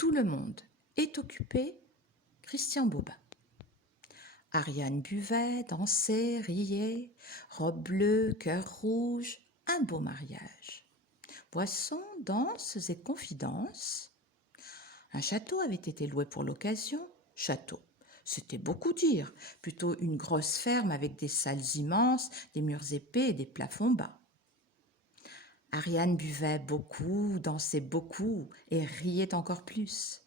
tout le monde est occupé, Christian Bobin. Ariane buvait, dansait, riait, robe bleue, cœur rouge, un beau mariage. Boissons, danses et confidences. Un château avait été loué pour l'occasion. Château, c'était beaucoup dire, plutôt une grosse ferme avec des salles immenses, des murs épais et des plafonds bas. Ariane buvait beaucoup, dansait beaucoup et riait encore plus.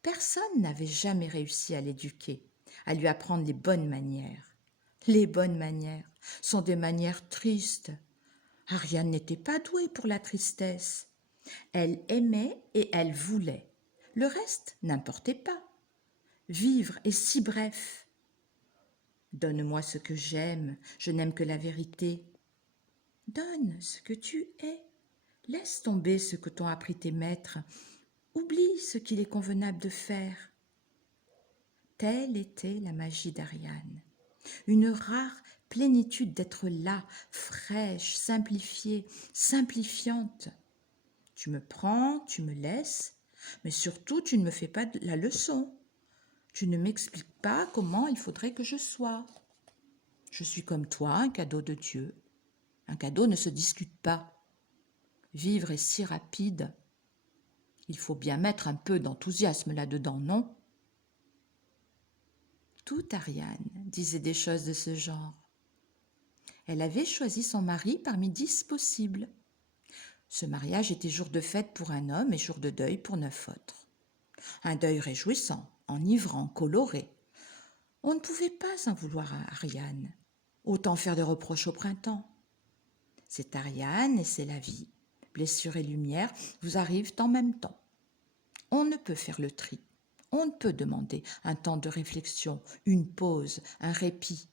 Personne n'avait jamais réussi à l'éduquer, à lui apprendre les bonnes manières. Les bonnes manières sont des manières tristes. Ariane n'était pas douée pour la tristesse. Elle aimait et elle voulait. Le reste n'importait pas. Vivre est si bref. Donne-moi ce que j'aime, je n'aime que la vérité. Donne ce que tu es. Laisse tomber ce que t'ont appris tes maîtres. Oublie ce qu'il est convenable de faire. Telle était la magie d'Ariane. Une rare plénitude d'être là, fraîche, simplifiée, simplifiante. Tu me prends, tu me laisses, mais surtout tu ne me fais pas la leçon. Tu ne m'expliques pas comment il faudrait que je sois. Je suis comme toi, un cadeau de Dieu. Un cadeau ne se discute pas. Vivre est si rapide. Il faut bien mettre un peu d'enthousiasme là-dedans, non ? Toute Ariane disait des choses de ce genre. Elle avait choisi son mari parmi 10 possibles. Ce mariage était jour de fête pour un homme et jour de deuil pour 9 autres. Un deuil réjouissant, enivrant, coloré. On ne pouvait pas en vouloir à Ariane. Autant faire des reproches au printemps. C'est Ariane et c'est la vie. Blessure et lumière vous arrivent en même temps. On ne peut faire le tri. On ne peut demander un temps de réflexion, une pause, un répit.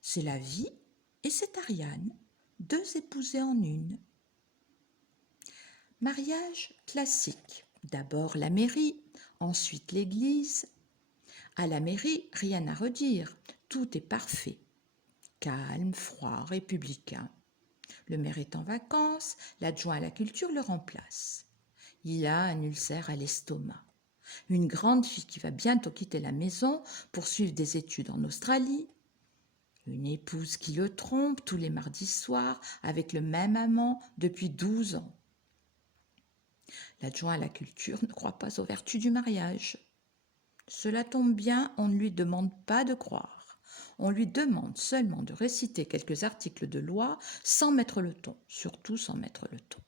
C'est la vie et c'est Ariane, 2 épousées en une. Mariage classique. D'abord la mairie, ensuite l'église. À la mairie, rien à redire, tout est parfait. Calme, froid, républicain. Le maire est en vacances, l'adjoint à la culture le remplace. Il a un ulcère à l'estomac. Une grande fille qui va bientôt quitter la maison pour suivre des études en Australie. Une épouse qui le trompe tous les mardis soirs avec le même amant depuis 12 ans. L'adjoint à la culture ne croit pas aux vertus du mariage. Cela tombe bien, on ne lui demande pas de croire. On lui demande seulement de réciter quelques articles de loi sans mettre le ton, surtout sans mettre le ton.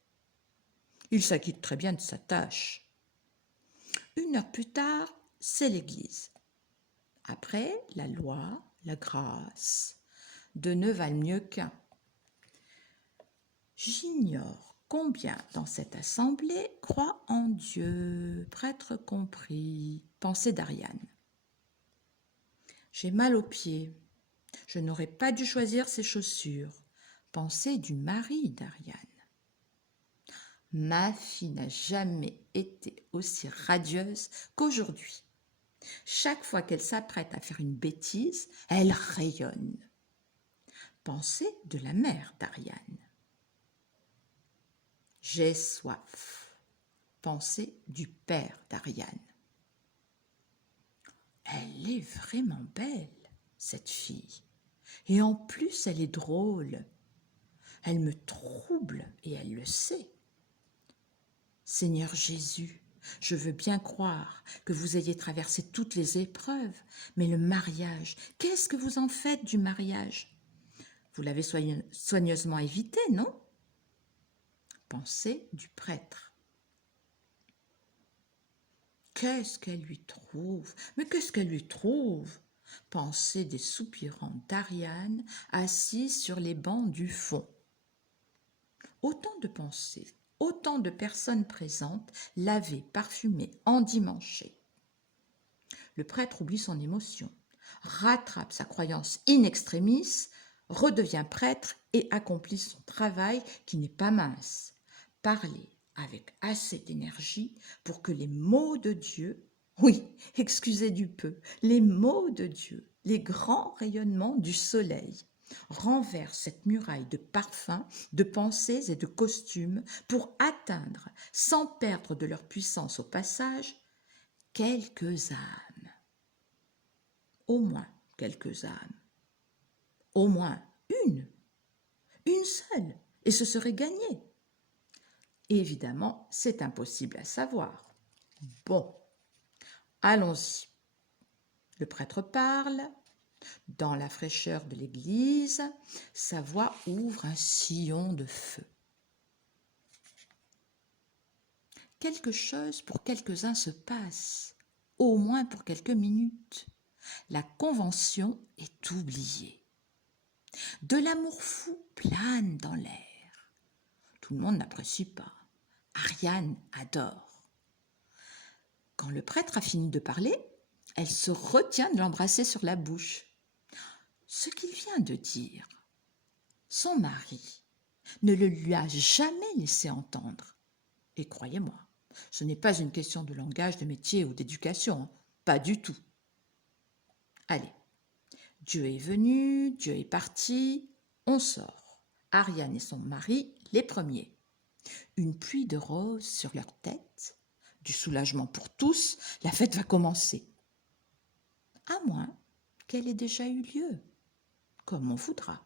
Il s'acquitte très bien de sa tâche. 1 heure plus tard, c'est l'église. Après, la loi, la grâce. 2 nœuds valent mieux qu'1. J'ignore combien dans cette assemblée croient en Dieu, prêtre compris, pensée d'Ariane. J'ai mal aux pieds. Je n'aurais pas dû choisir ces chaussures. Pensée du mari d'Ariane. Ma fille n'a jamais été aussi radieuse qu'aujourd'hui. Chaque fois qu'elle s'apprête à faire une bêtise, elle rayonne. Pensée de la mère d'Ariane. J'ai soif. Pensée du père d'Ariane. Elle est vraiment belle, cette fille. Et en plus, elle est drôle. Elle me trouble et elle le sait. Seigneur Jésus, je veux bien croire que vous ayez traversé toutes les épreuves, mais le mariage, qu'est-ce que vous en faites du mariage? Vous l'avez soigneusement évité, non? Pensée du prêtre. Qu'est-ce qu'elle lui trouve? Mais qu'est-ce qu'elle lui trouve? Pensée des soupirants d'Ariane, assise sur les bancs du fond. Autant de pensées, autant de personnes présentes, lavées, parfumées, endimanchées. Le prêtre oublie son émotion, rattrape sa croyance in extremis, redevient prêtre et accomplit son travail qui n'est pas mince. Parler avec assez d'énergie pour que les mots de Dieu, oui, excusez du peu, les mots de Dieu, les grands rayonnements du soleil, renversent cette muraille de parfums, de pensées et de costumes pour atteindre, sans perdre de leur puissance au passage, quelques âmes. Au moins quelques âmes. Au moins une seule, et ce serait gagné. Évidemment, c'est impossible à savoir. Bon, allons-y. Le prêtre parle. Dans la fraîcheur de l'église, sa voix ouvre un sillon de feu. Quelque chose pour quelques-uns se passe, au moins pour quelques minutes. La convention est oubliée. De l'amour fou plane dans l'air. Tout le monde n'apprécie pas. Ariane adore. Quand le prêtre a fini de parler, elle se retient de l'embrasser sur la bouche. Ce qu'il vient de dire, son mari ne le lui a jamais laissé entendre. Et croyez-moi, ce n'est pas une question de langage, de métier ou d'éducation, hein, pas du tout. Allez, Dieu est venu, Dieu est parti, on sort. Ariane et son mari, les premiers. Une pluie de roses sur leur tête, du soulagement pour tous, la fête va commencer. À moins qu'elle ait déjà eu lieu, comme on voudra.